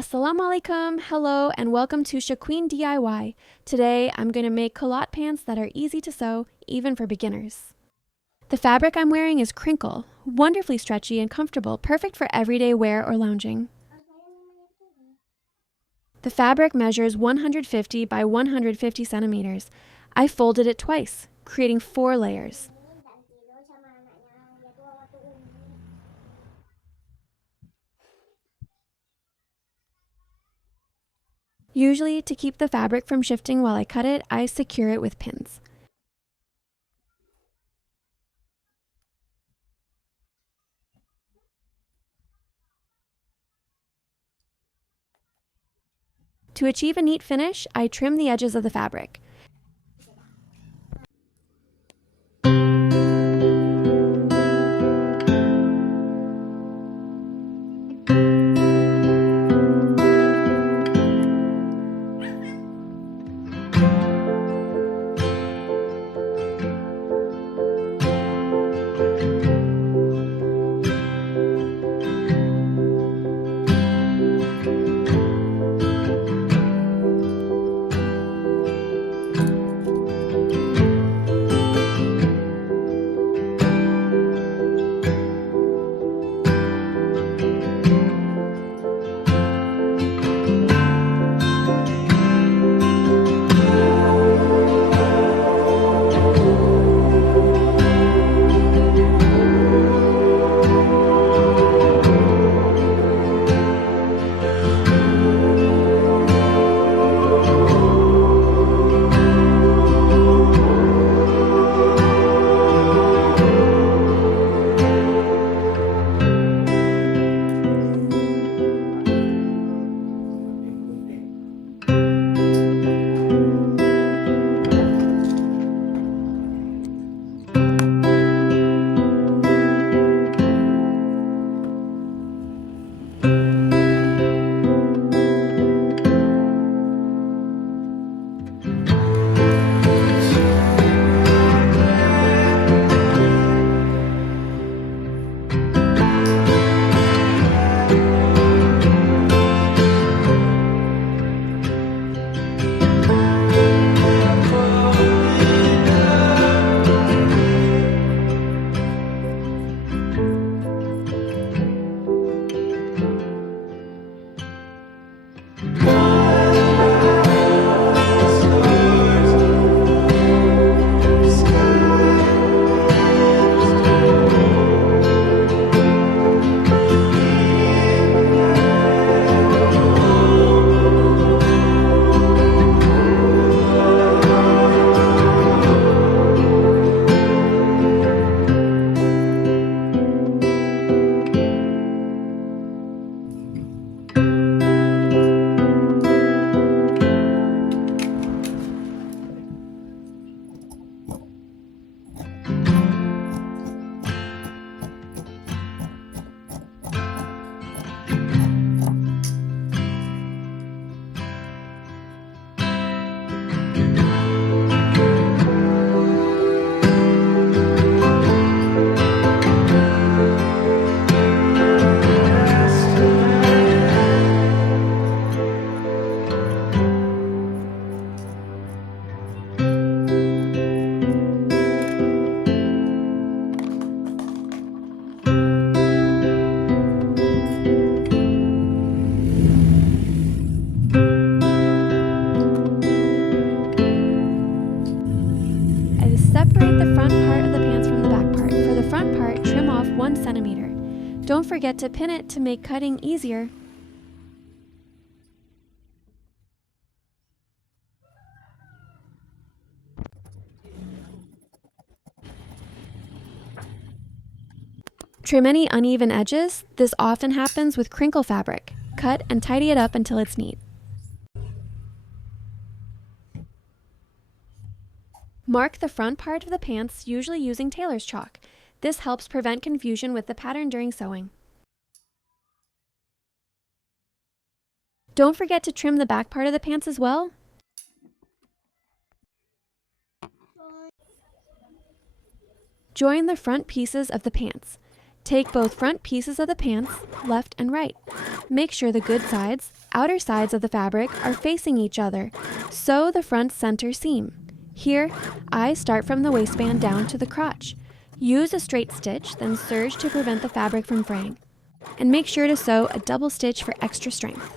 Assalamualaikum, hello, and welcome to Shaqueen DIY. Today, I'm going to make culotte pants that are easy to sew, even for beginners. The fabric I'm wearing is crinkle, wonderfully stretchy and comfortable, perfect for everyday wear or lounging. The fabric measures 150 by 150 centimeters. I folded it twice, creating 4 layers. Usually, to keep the fabric from shifting while I cut it, I secure it with pins. To achieve a neat finish, I trim the edges of the fabric. Separate the front part of the pants from the back part. For the front part, trim off 1 centimeter. Don't forget to pin it to make cutting easier. Trim any uneven edges. This often happens with crinkle fabric. Cut and tidy it up until it's neat. Mark the front part of the pants, usually using tailor's chalk. This helps prevent confusion with the pattern during sewing. Don't forget to trim the back part of the pants as well. Join the front pieces of the pants. Take both front pieces of the pants, left and right. Make sure the good sides, outer sides of the fabric are facing each other. Sew the front center seam. Here, I start from the waistband down to the crotch. Use a straight stitch, then serge to prevent the fabric from fraying. And make sure to sew a double stitch for extra strength.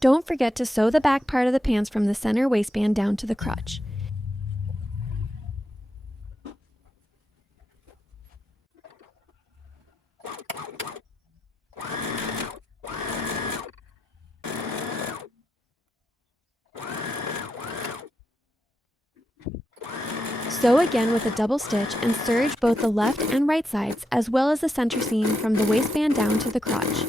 Don't forget to sew the back part of the pants from the center waistband down to the crotch. Sew again with a double stitch and serge both the left and right sides as well as the center seam from the waistband down to the crotch.